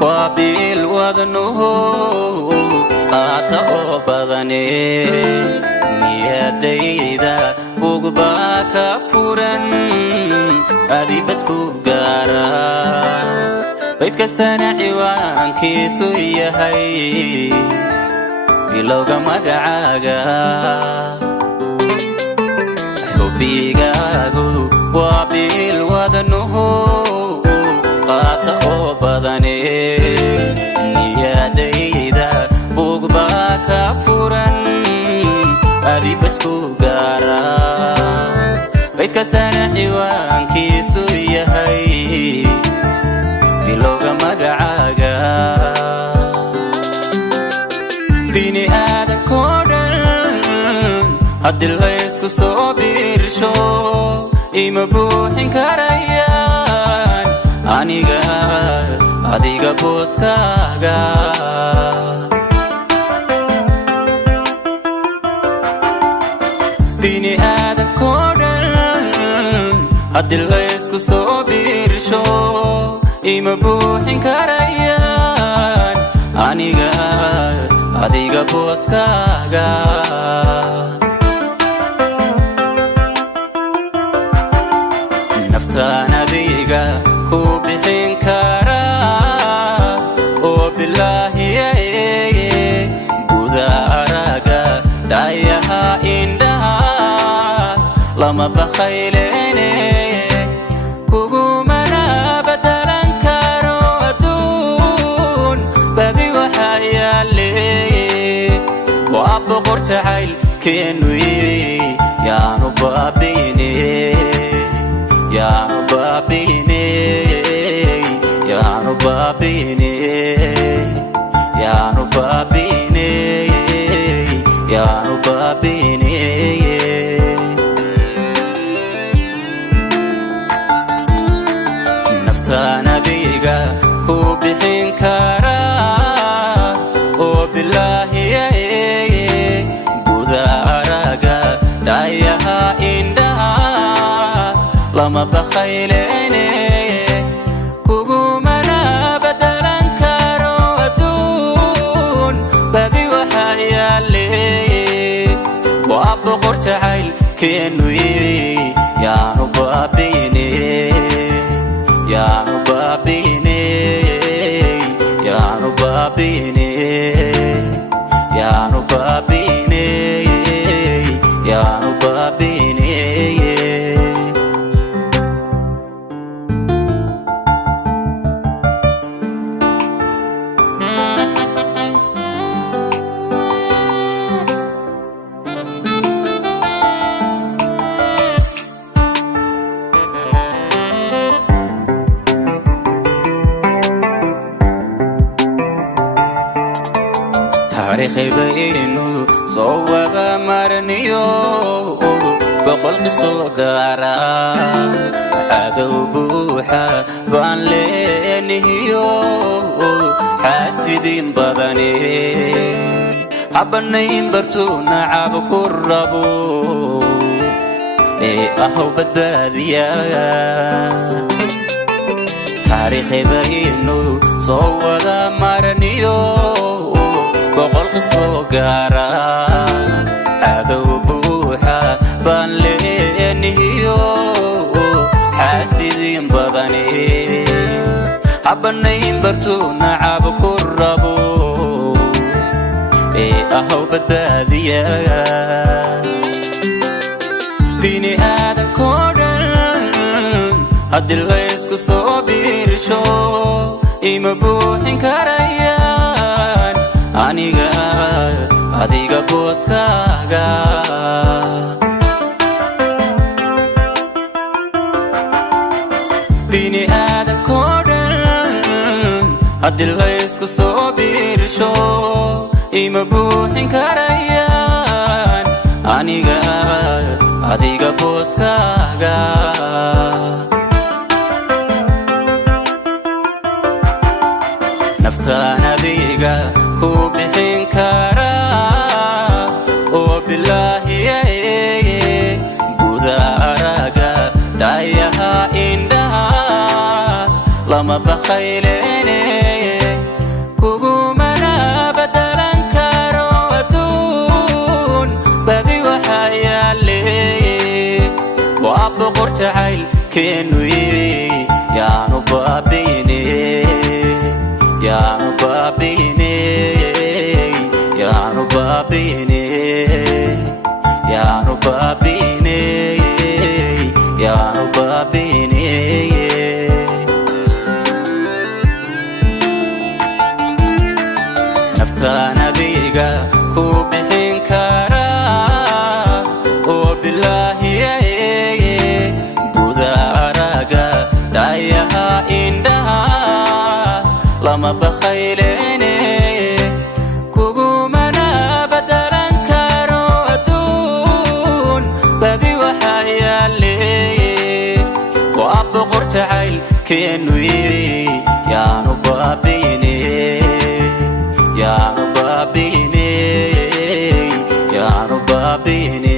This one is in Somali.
وابيل وذنه قاطع بدني نياديدا Buugbaka Furan adi basku gaara bait kastana ciwaankiisu yahay bilowga magacaaga xubigaagu waa bil wadanuhu qaata badane niyadayda Buugbaka Furan adi basku gaara bait kastana ciwaankiisu yahay bilowga magacaaga bini aadankoo dhan haddii laysku soo biirsho ima buuxin karayaan aniga adiga booskaaga bini aadankoo dhan haddii laysku soo biirsho ima buuxin karayaan aniga adiga booskaaga naftaan adiga ku bixin karaa oo bilaahi guda araga dhayaha indhaha lama bakhaylene kugumana badalan karo adduun badi waxaa yaale waa boqor jacaylkeenu yiri yaanu baabiine yaanu baabiine yaanu baabiine yaanu baabiine yaanu baabiine naftaan adiga ku bixin karaa oo bilaahi guda araga dhayaha indhaha lama bakhaylene kugumana badalan karo adduun badi waxaa yaale waa boqor jacaylkeenu yiri yaanu baabiine yaanu baabiine yaanu baabiine yaanu baabiine yaanu baabiine taariikhi baynu soo wada marniyo boqol qiso gaara adow buuxa baan leenahiyo xaasidin badane habanayn bartuu nacab ku rabo ahow badbaadiya taariikhi baynu soo wada marniyo boqol qiso gaara adow buuxa baan leenahiyo xaasidin badane habanayn bartuu nacab ku rabo ahow badbaadiya bini aadankoo dhan haddii laysku soo biirsho ima buuxin karayaan aniga adiga booskaaga bini aadankoo dhan haddii laysku soo biirsho ima buuxin karayaan aniga adiga booskaaga naftaan adiga ku bixin karaa oo bilaahi guda araga dhayaha indhaha lama bakhaylene وعبقر تعال كأنه يري يا نبابيني يا نبابيني يا نبابيني يا نبابيني يا نبابيني نفتانا ديقا كوبحين كارا وبالله بوداراقا دايها إندها لما بخيليني كوغومنا بدلان كارو أدون بدي وحيا لي وأبقر تعال كأنه يري يا نبابيني يا نبابيني يا نبابيني